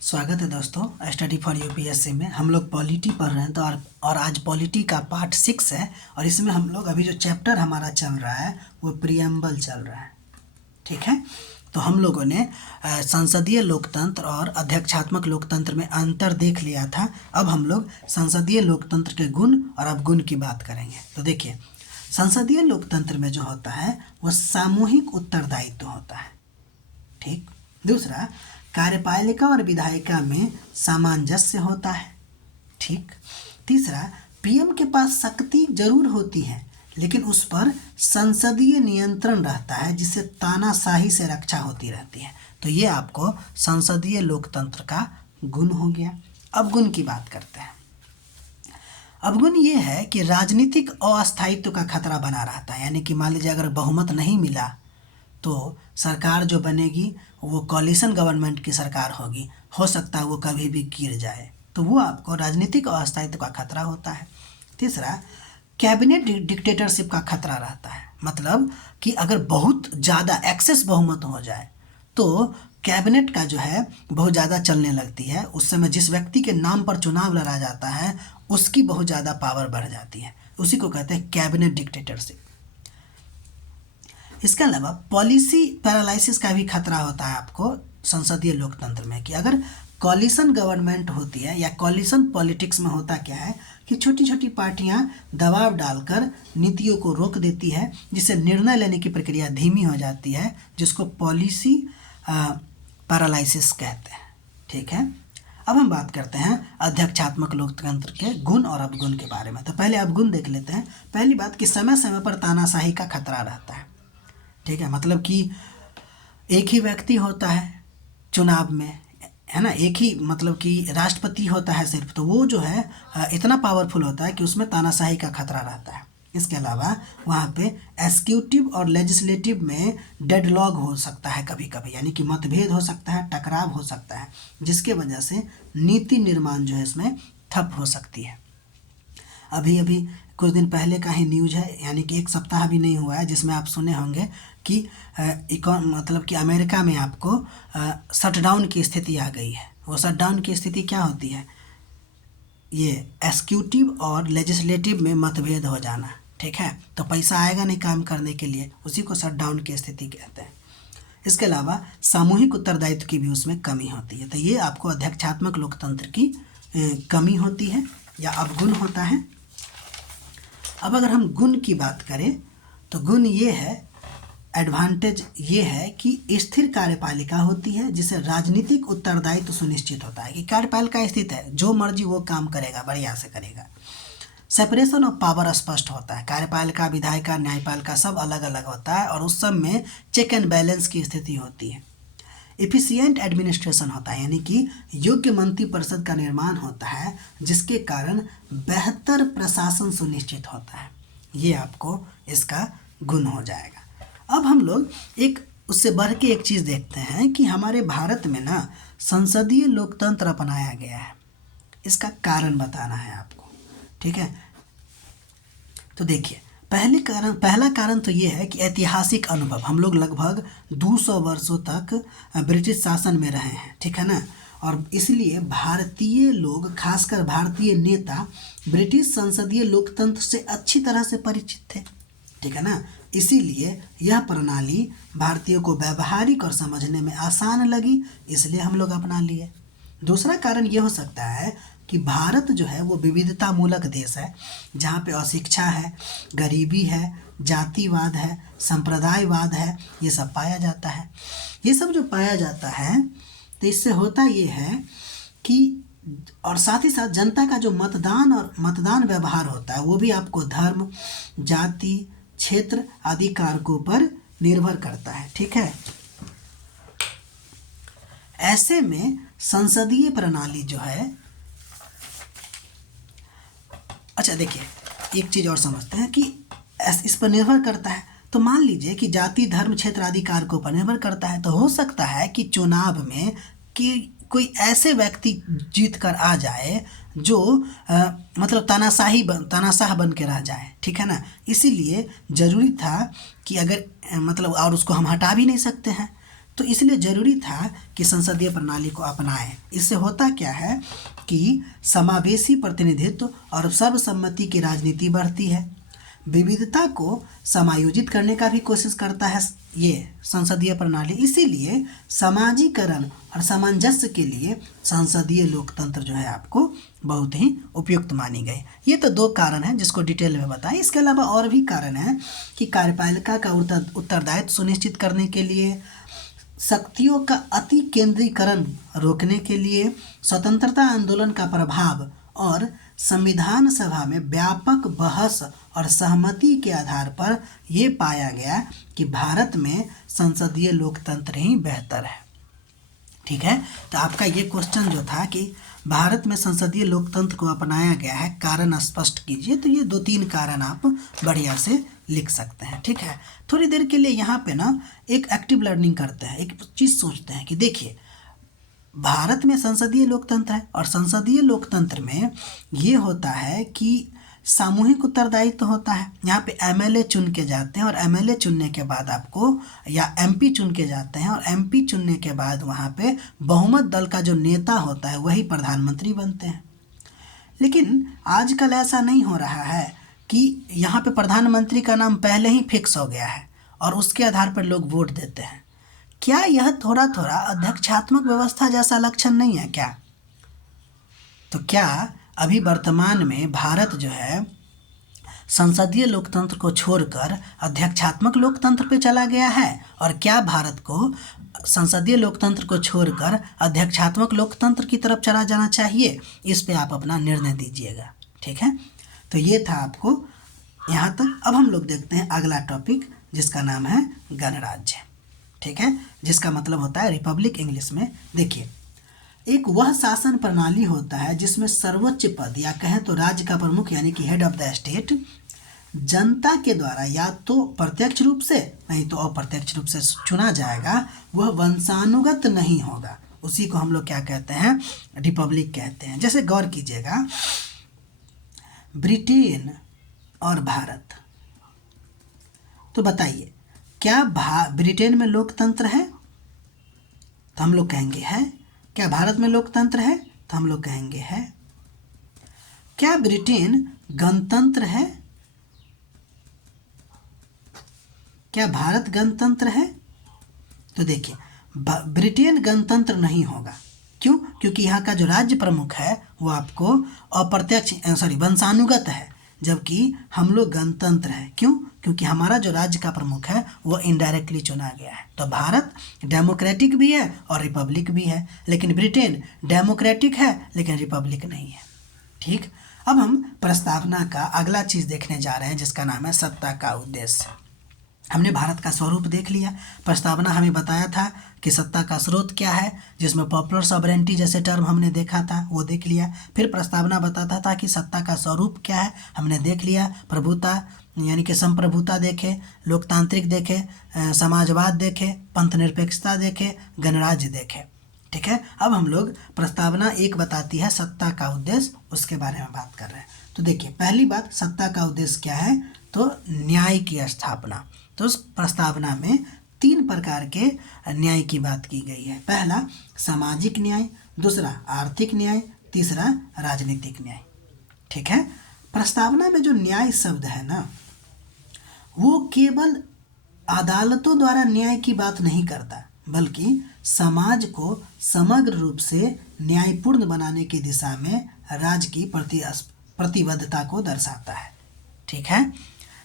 स्वागत है दोस्तों स्टडी फॉर यूपीएससी में। हम लोग पॉलिटी पढ़ रहे हैं और आज पॉलिटी का पार्ट 6 है और इसमें हम लोग अभी जो चैप्टर हमारा चल रहा है वो प्रियम्बल चल रहा है। ठीक है, तो हम लोगों ने संसदीय लोकतंत्र और अध्यक्षात्मक लोकतंत्र में अंतर देख लिया था। अब हम लोग संसदीय लोकतंत्र के गुण और अवगुण की बात करेंगे। तो देखिए, संसदीय लोकतंत्र में जो होता है वो सामूहिक उत्तरदायित्व होता है। ठीक। दूसरा, कार्यपालिका और विधायिका में सामंजस्य होता है। ठीक। तीसरा, पीएम के पास शक्ति जरूर होती है लेकिन उस पर संसदीय नियंत्रण रहता है जिससे तानाशाही से रक्षा होती रहती है। तो ये आपको संसदीय लोकतंत्र का गुण हो गया। अवगुण की बात करते हैं। अवगुण ये है कि राजनीतिक अस्थायित्व का खतरा बना रहता है, यानी कि मान लीजिए अगर बहुमत नहीं मिला तो सरकार जो बनेगी वो कॉलिशन गवर्नमेंट की सरकार होगी, हो सकता है वो कभी भी गिर जाए, तो वो आपको राजनीतिक अस्थायित्व का खतरा होता है। तीसरा, कैबिनेट डिक्टेटरशिप का खतरा रहता है, मतलब कि अगर बहुत ज़्यादा एक्सेस बहुमत हो जाए तो कैबिनेट का जो है बहुत ज़्यादा चलने लगती है। उस समय जिस व्यक्ति के नाम पर चुनाव लड़ा जाता है उसकी बहुत ज़्यादा पावर बढ़ जाती है, उसी को कहते हैं कैबिनेट डिक्टेटरशिप। इसके अलावा पॉलिसी पैरालिसिस का भी खतरा होता है आपको संसदीय लोकतंत्र में, कि अगर कॉलिशन गवर्नमेंट होती है या कॉलिशन पॉलिटिक्स में होता क्या है कि छोटी छोटी पार्टियां दबाव डालकर नीतियों को रोक देती है जिससे निर्णय लेने की प्रक्रिया धीमी हो जाती है, जिसको पॉलिसी पैरालिसिस कहते हैं। ठीक है, अब हम बात करते हैं अध्यक्षात्मक लोकतंत्र के गुण और अवगुण के बारे में। तो पहले अवगुण देख लेते हैं। पहली बात कि समय समय पर तानाशाही का खतरा रहता है। ठीक है, मतलब कि एक ही व्यक्ति होता है चुनाव में, है ना, एक ही मतलब कि राष्ट्रपति होता है सिर्फ, तो वो जो है इतना पावरफुल होता है कि उसमें तानाशाही का खतरा रहता है। इसके अलावा वहाँ पे एग्जीक्यूटिव और लेजिस्लेटिव में डेडलॉक हो सकता है कभी कभी, यानी कि मतभेद हो सकता है, टकराव हो सकता है, जिसके वजह से नीति निर्माण जो है इसमें ठप हो सकती है। अभी अभी कुछ दिन पहले का ही न्यूज़ है, यानी कि एक सप्ताह भी नहीं हुआ है, जिसमें आप सुने होंगे कि मतलब कि अमेरिका में आपको शटडाउन की स्थिति आ गई है। वो शटडाउन की स्थिति क्या होती है? ये एग्जीक्यूटिव और लेजिस्लेटिव में मतभेद हो जाना। ठीक है, तो पैसा आएगा नहीं काम करने के लिए, उसी को शटडाउन की स्थिति कहते हैं। इसके अलावा सामूहिक उत्तरदायित्व की भी उसमें कमी होती है। तो ये आपको अध्यक्षात्मक लोकतंत्र की कमी होती है या अवगुण होता है। अब अगर हम गुण की बात करें तो गुण ये है, एडवांटेज ये है कि स्थिर कार्यपालिका होती है जिससे राजनीतिक उत्तरदायित्व सुनिश्चित होता है कि कार्यपालिका स्थित है, जो मर्जी वो काम करेगा, बढ़िया से करेगा। सेपरेशन ऑफ पावर स्पष्ट होता है, कार्यपालिका, विधायिका, न्यायपालिका सब अलग अलग होता है और उस सब में चेक एंड बैलेंस की स्थिति होती है। एफिशिएंट एडमिनिस्ट्रेशन होता है, यानी कि योग्य मंत्रिपरिषद का निर्माण होता है जिसके कारण बेहतर प्रशासन सुनिश्चित होता है। ये आपको इसका गुण हो जाएगा। अब हम लोग एक उससे बढ़ के एक चीज़ देखते हैं कि हमारे भारत में ना संसदीय लोकतंत्र अपनाया गया है, इसका कारण बताना है आपको। ठीक है, तो देखिए, पहला कारण तो ये है कि ऐतिहासिक अनुभव। हम लोग लगभग 200 वर्षों तक ब्रिटिश शासन में रहे हैं, ठीक है ना, और इसलिए भारतीय लोग, खासकर भारतीय नेता, ब्रिटिश संसदीय लोकतंत्र से अच्छी तरह से परिचित थे। ठीक है ना, इसीलिए यह प्रणाली भारतीयों को व्यावहारिक और समझने में आसान लगी, इसलिए हम लोग अपना लिए। दूसरा कारण ये हो सकता है कि भारत जो है वो विविधता मूलक देश है, जहाँ पे अशिक्षा है, गरीबी है, जातिवाद है, संप्रदायवाद है, ये सब पाया जाता है। ये सब जो पाया जाता है तो इससे होता ये है कि, और साथ ही साथ जनता का जो मतदान व्यवहार होता है वो भी आपको धर्म, जाति, क्षेत्र आदि कारकों पर निर्भर करता है। ठीक है, ऐसे में संसदीय प्रणाली जो है, अच्छा देखिए, एक चीज़ और समझते हैं कि इस पर निर्भर करता है। तो मान लीजिए कि जाति, धर्म, क्षेत्र आदि कारकों पर निर्भर करता है, तो हो सकता है कि चुनाव में कि कोई ऐसे व्यक्ति जीत कर आ जाए जो मतलब तानाशाह बन के रह जाए। ठीक है ना, इसीलिए ज़रूरी था कि अगर मतलब, और उसको हम हटा भी नहीं सकते हैं, तो इसलिए ज़रूरी था कि संसदीय प्रणाली को अपनाएं। इससे होता क्या है कि समावेशी प्रतिनिधित्व और सर्वसम्मति की राजनीति बढ़ती है। विविधता को समायोजित करने का भी कोशिश करता है ये संसदीय प्रणाली। इसीलिए समाजीकरण और सामंजस्य के लिए संसदीय लोकतंत्र जो है आपको बहुत ही उपयुक्त मानी गई। ये तो 2 कारण हैं जिसको डिटेल में बताएं। इसके अलावा और भी कारण हैं कि कार्यपालिका का उत्तरदायित्व सुनिश्चित करने के लिए, शक्तियों का अति केंद्रीकरण रोकने के लिए, स्वतंत्रता आंदोलन का प्रभाव और संविधान सभा में व्यापक बहस और सहमति के आधार पर ये पाया गया कि भारत में संसदीय लोकतंत्र ही बेहतर है। ठीक है, तो आपका ये क्वेश्चन जो था कि भारत में संसदीय लोकतंत्र को अपनाया गया है, कारण स्पष्ट कीजिए। तो ये 2-3 कारण आप बढ़िया से लिख सकते हैं। ठीक है, थोड़ी देर के लिए यहाँ पे ना एक एक्टिव लर्निंग करते हैं, एक चीज़ सोचते हैं कि देखिए भारत में संसदीय लोकतंत्र है और संसदीय लोकतंत्र में ये होता है कि सामूहिक उत्तरदायित्व होता है। यहाँ पे एमएलए चुन के जाते हैं और एमएलए चुनने के बाद आपको या एमपी चुन के जाते हैं और एमपी चुनने के बाद वहाँ पे बहुमत दल का जो नेता होता है वही प्रधानमंत्री बनते हैं। लेकिन आजकल ऐसा नहीं हो रहा है कि यहाँ पे प्रधानमंत्री का नाम पहले ही फिक्स हो गया है और उसके आधार पर लोग वोट देते हैं। क्या यह थोड़ा थोड़ा अध्यक्षात्मक व्यवस्था जैसा लक्षण नहीं है क्या? तो क्या अभी वर्तमान में भारत जो है संसदीय लोकतंत्र को छोड़कर अध्यक्षात्मक लोकतंत्र पे चला गया है? और क्या भारत को संसदीय लोकतंत्र को छोड़कर अध्यक्षात्मक लोकतंत्र की तरफ चला जाना चाहिए? इस पे आप अपना निर्णय दीजिएगा। ठीक है, तो ये था आपको यहाँ तक। अब हम लोग देखते हैं अगला टॉपिक जिसका नाम है गणराज्य। ठीक है, जिसका मतलब होता है रिपब्लिक इंग्लिश में। देखिए, एक वह शासन प्रणाली होता है जिसमें सर्वोच्च पद या कहें तो राज्य का प्रमुख यानी कि हेड ऑफ द स्टेट जनता के द्वारा या तो प्रत्यक्ष रूप से नहीं तो अप्रत्यक्ष रूप से चुना जाएगा। वह वंशानुगत नहीं होगा। उसी को हम लोग क्या कहते हैं? रिपब्लिक कहते हैं। जैसे गौर कीजिएगा, ब्रिटेन और भारत, तो बताइए क्या ब्रिटेन में लोकतंत्र है? तो हम लोग कहेंगे है। क्या भारत में लोकतंत्र है? तो हम लोग कहेंगे है। क्या ब्रिटेन गणतंत्र है? क्या भारत गणतंत्र है? तो देखिए ब्रिटेन गणतंत्र नहीं होगा। क्यों? क्योंकि यहाँ का जो राज्य प्रमुख है वो आपको वंशानुगत है, जबकि हम लोग गणतंत्र हैं। क्यों? क्योंकि हमारा जो राज्य का प्रमुख है वो इनडायरेक्टली चुना गया है। तो भारत डेमोक्रेटिक भी है और रिपब्लिक भी है, लेकिन ब्रिटेन डेमोक्रेटिक है लेकिन रिपब्लिक नहीं है। ठीक, अब हम प्रस्तावना का अगला चीज़ देखने जा रहे हैं जिसका नाम है सत्ता का उद्देश्य। हमने भारत का स्वरूप देख लिया। प्रस्तावना हमें बताया था कि सत्ता का स्रोत क्या है, जिसमें पॉपुलर सॉवरेंटी जैसे टर्म हमने देखा था वो देख लिया। फिर प्रस्तावना बताता था कि सत्ता का स्वरूप क्या है, हमने देख लिया। प्रभुता यानी कि संप्रभुता देखे, लोकतांत्रिक देखे, समाजवाद देखे, पंथ निरपेक्षता देखे, गणराज्य देखे। ठीक है, अब हम लोग प्रस्तावना 1 बताती है सत्ता का उद्देश्य, उसके बारे में बात कर रहे हैं। तो देखिए पहली बात, सत्ता का उद्देश्य क्या है? तो न्याय की स्थापना। तो उस प्रस्तावना में 3 प्रकार के न्याय की बात की गई है। पहला सामाजिक न्याय, दूसरा आर्थिक न्याय, तीसरा राजनीतिक न्याय। ठीक है, प्रस्तावना में जो न्याय शब्द है ना वो केवल अदालतों द्वारा न्याय की बात नहीं करता, बल्कि समाज को समग्र रूप से न्यायपूर्ण बनाने की दिशा में राज्य की प्रतिबद्धता को दर्शाता है। ठीक है,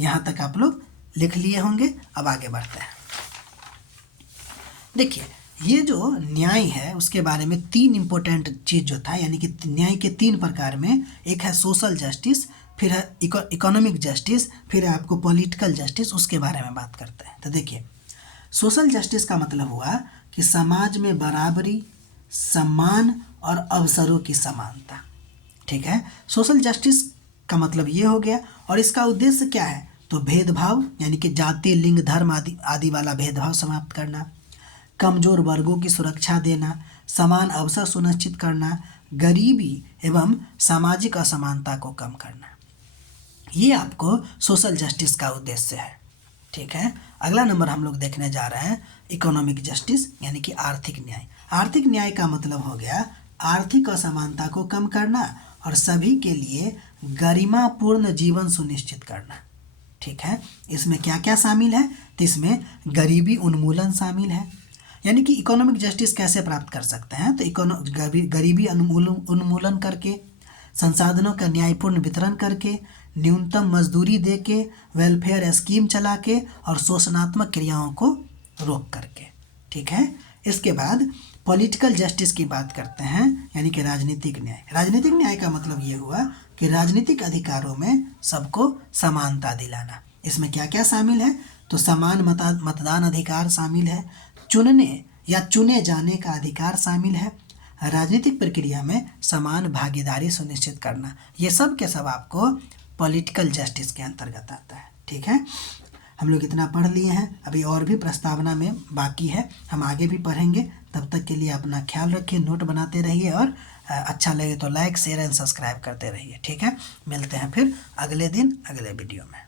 यहाँ तक आप लोग लिख लिए होंगे। अब आगे बढ़ते हैं। देखिए ये जो न्याय है उसके बारे में 3 इम्पोर्टेंट चीज़ जो था, यानी कि न्याय के 3 प्रकार में, एक है सोशल जस्टिस, फिर है इकोनॉमिक जस्टिस, फिर है आपको पॉलिटिकल जस्टिस, उसके बारे में बात करते हैं। तो देखिए सोशल जस्टिस का मतलब हुआ कि समाज में बराबरी, सम्मान और अवसरों की समानता। ठीक है, सोशल जस्टिस का मतलब ये हो गया। और इसका उद्देश्य क्या है? तो भेदभाव यानी कि जाति, लिंग, धर्म आदि वाला भेदभाव समाप्त करना, कमज़ोर वर्गों की सुरक्षा देना, समान अवसर सुनिश्चित करना, गरीबी एवं सामाजिक असमानता को कम करना। ये आपको सोशल जस्टिस का उद्देश्य है। ठीक है, अगला नंबर हम लोग देखने जा रहे हैं इकोनॉमिक जस्टिस यानी कि आर्थिक न्याय। आर्थिक न्याय का मतलब हो गया आर्थिक असमानता को कम करना और सभी के लिए गरिमापूर्ण जीवन सुनिश्चित करना। ठीक है, इसमें क्या क्या शामिल है? तो इसमें गरीबी उन्मूलन शामिल है। यानी कि इकोनॉमिक जस्टिस कैसे प्राप्त कर सकते हैं? तो गरीबी उन्मूलन करके, संसाधनों का न्यायपूर्ण वितरण करके, न्यूनतम मजदूरी दे के, वेलफेयर स्कीम चला के और शोषणात्मक क्रियाओं को रोक करके। ठीक है, इसके बाद पॉलिटिकल जस्टिस की बात करते हैं यानी कि राजनीतिक न्याय। राजनीतिक न्याय का मतलब ये हुआ कि राजनीतिक अधिकारों में सबको समानता दिलाना। इसमें क्या क्या शामिल है? तो समान मतदान अधिकार शामिल है, चुनने या चुने जाने का अधिकार शामिल है, राजनीतिक प्रक्रिया में समान भागीदारी सुनिश्चित करना। ये सब के सब आपको पॉलिटिकल जस्टिस के अंतर्गत आता है। ठीक है, हम लोग इतना पढ़ लिए हैं, अभी और भी प्रस्तावना में बाकी है, हम आगे भी पढ़ेंगे। तब तक के लिए अपना ख्याल रखिए, नोट बनाते रहिए और अच्छा लगे तो लाइक शेयर एंड सब्सक्राइब करते रहिए। ठीक है, मिलते हैं फिर अगले दिन अगले वीडियो में।